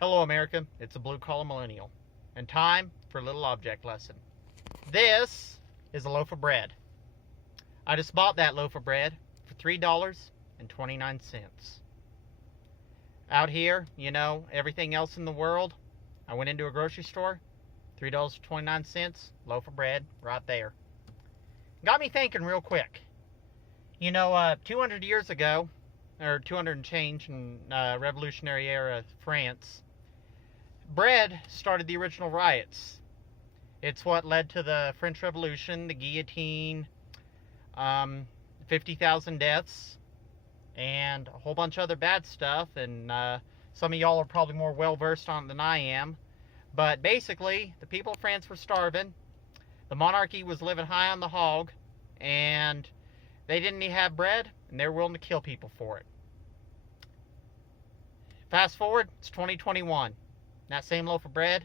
Hello, America. It's a blue-collar millennial, and time for a little object lesson. This is a loaf of bread. I just bought that loaf of bread for $3.29. Out here, everything else in the world, I went into a grocery store, $3.29, loaf of bread, right there. Got me thinking real quick. 200 years ago, or 200 and change in Revolutionary era France, bread started the original riots. It's what led to the French Revolution, the guillotine, 50,000 deaths, and a whole bunch of other bad stuff. And some of y'all are probably more well-versed on it than I am. But basically, the people of France were starving. The monarchy was living high on the hog. And they didn't even have bread, and they were willing to kill people for it. Fast forward, it's 2021. That same loaf of bread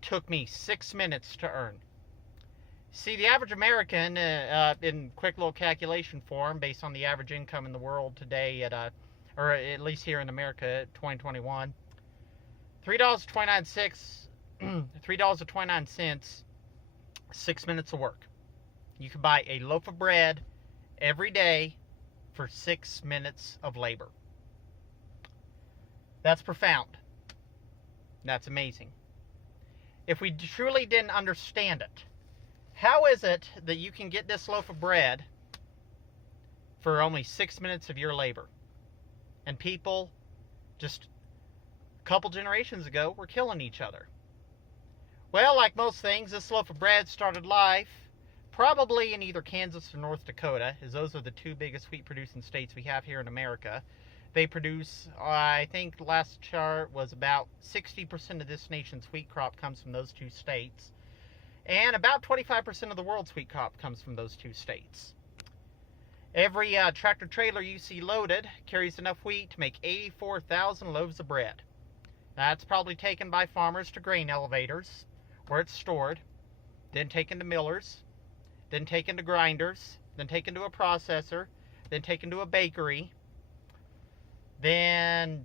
took me 6 minutes to earn. See, the average American, in quick little calculation form, based on the average income in the world today, or at least here in America, 2021, $3.29, 6 minutes of work. You can buy a loaf of bread every day for 6 minutes of labor. That's profound. That's amazing. If we truly didn't understand it, how is it that you can get this loaf of bread for only 6 minutes of your labor? And people just a couple generations ago were killing each other. Well, like most things, this loaf of bread started life probably in either Kansas or North Dakota, as those are the two biggest wheat producing states we have here in America. They produce, I think the last chart was about 60% of this nation's wheat crop comes from those two states. And about 25% of the world's wheat crop comes from those two states. Every tractor trailer you see loaded carries enough wheat to make 84,000 loaves of bread. That's probably taken by farmers to grain elevators, where it's stored, then taken to millers, then taken to grinders, then taken to a processor, then taken to a bakery, then,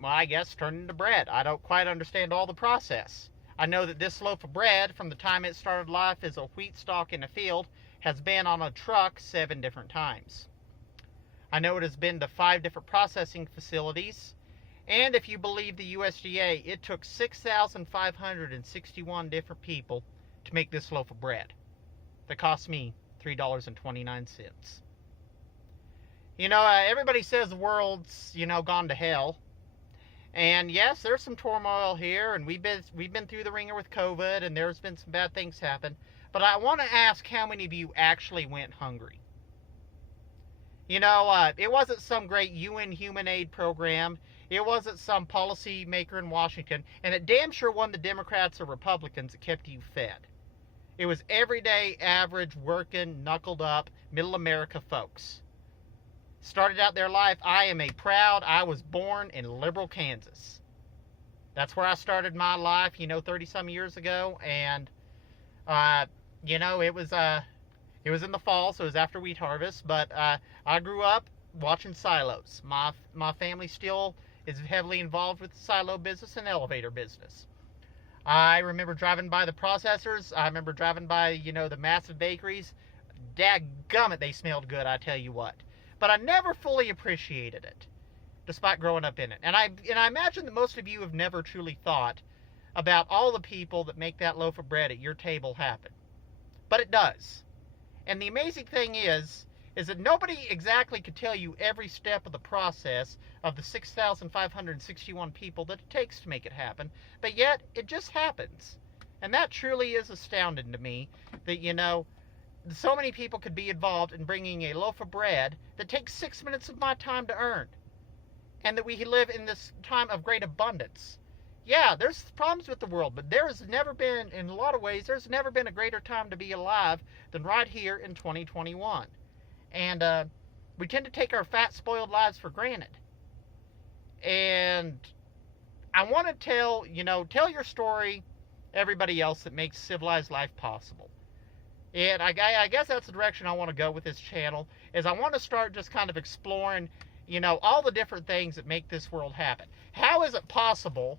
well, I guess turned into bread. I don't quite understand all the process. I know that this loaf of bread, from the time it started life as a wheat stalk in a field, has been on a truck 7 different times. I know it has been to 5 different processing facilities, and if you believe the USDA, it took 6,561 different people to make this loaf of bread that cost me $3.29. Everybody says the world's, gone to hell. And yes, there's some turmoil here, and we've been through the ringer with COVID, and there's been some bad things happen. But I want to ask how many of you actually went hungry. It wasn't some great UN human aid program. It wasn't some policy maker in Washington, and it damn sure wasn't the Democrats or Republicans that kept you fed. It was everyday, average, working, knuckled up, middle America folks. Started out their life, I was born in liberal Kansas. That's where I started my life, 30-some years ago, and, it was in the fall, so it was after wheat harvest, but I grew up watching silos. My family still is heavily involved with the silo business and elevator business. I remember driving by the processors. I remember driving by, the massive bakeries. Dadgummit, they smelled good, I tell you what. But I never fully appreciated it, despite growing up in it. And I imagine that most of you have never truly thought about all the people that make that loaf of bread at your table happen. But it does. And the amazing thing is that nobody exactly could tell you every step of the process of the 6,561 people that it takes to make it happen. But yet, it just happens. And that truly is astounding to me that, so many people could be involved in bringing a loaf of bread that takes 6 minutes of my time to earn. And that we live in this time of great abundance. Yeah, there's problems with the world, but there's never been, in a lot of ways, there's never been a greater time to be alive than right here in 2021. And we tend to take our fat, spoiled lives for granted. And I want to tell your story, everybody else, that makes civilized life possible. And I guess that's the direction I want to go with this channel, is I want to start just kind of exploring, all the different things that make this world happen. How is it possible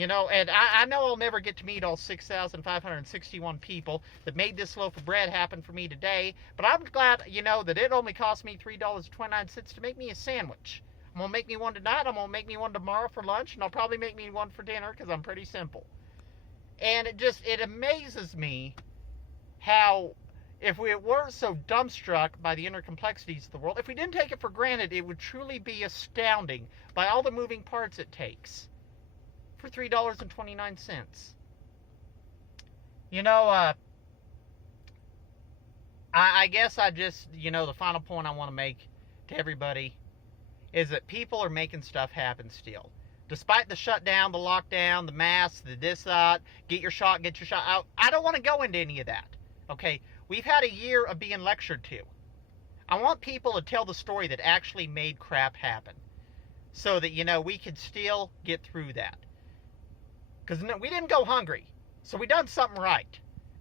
You know, and I know I'll never get to meet all 6,561 people that made this loaf of bread happen for me today, but I'm glad, you know, that it only cost me $3.29 to make me a sandwich. I'm going to make me one tonight, I'm going to make me one tomorrow for lunch, and I'll probably make me one for dinner because I'm pretty simple. And it amazes me how, if we weren't so dumbstruck by the inner complexities of the world, if we didn't take it for granted, it would truly be astounding by all the moving parts it takes for $3.29. You know, I guess I just, you know, the final point I want to make to everybody is that people are making stuff happen still. Despite the shutdown, the lockdown, the masks, the this, that, get your shot out. I don't want to go into any of that. Okay? We've had a year of being lectured to. I want people to tell the story that actually made crap happen. So that, you know, we could still get through that. Because we didn't go hungry. So we done something right.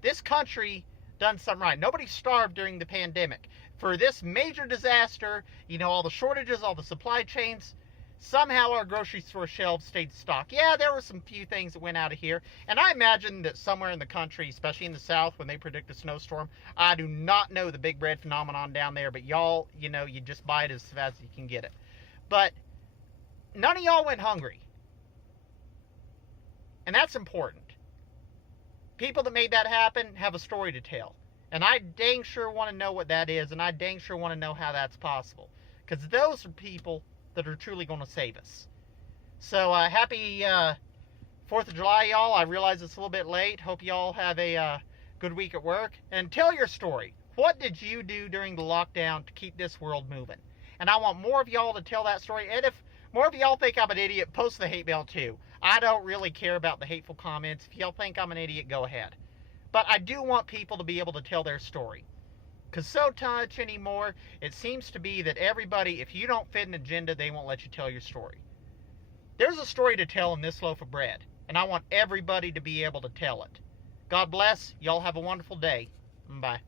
This country done something right. Nobody starved during the pandemic. For this major disaster, you know, all the shortages, all the supply chains, somehow our grocery store shelves stayed stocked. Yeah, there were some few things that went out of here. And I imagine that somewhere in the country, especially in the South, when they predict a snowstorm, I do not know the big bread phenomenon down there, but y'all, you know, you just buy it as fast as you can get it. But none of y'all went hungry. And that's important. People that made that happen have a story to tell. And I dang sure want to know what that is, and I dang sure want to know how that's possible. Because those are people that are truly going to save us. So, happy 4th of July, y'all. I realize it's a little bit late. Hope y'all have a good week at work. And tell your story. What did you do during the lockdown to keep this world moving? And I want more of y'all to tell that story. And if more of y'all think I'm an idiot, post the hate mail too. I don't really care about the hateful comments. If y'all think I'm an idiot, go ahead. But I do want people to be able to tell their story. Because so much anymore, it seems to be that everybody, if you don't fit an agenda, they won't let you tell your story. There's a story to tell in this loaf of bread. And I want everybody to be able to tell it. God bless. Y'all have a wonderful day. Bye.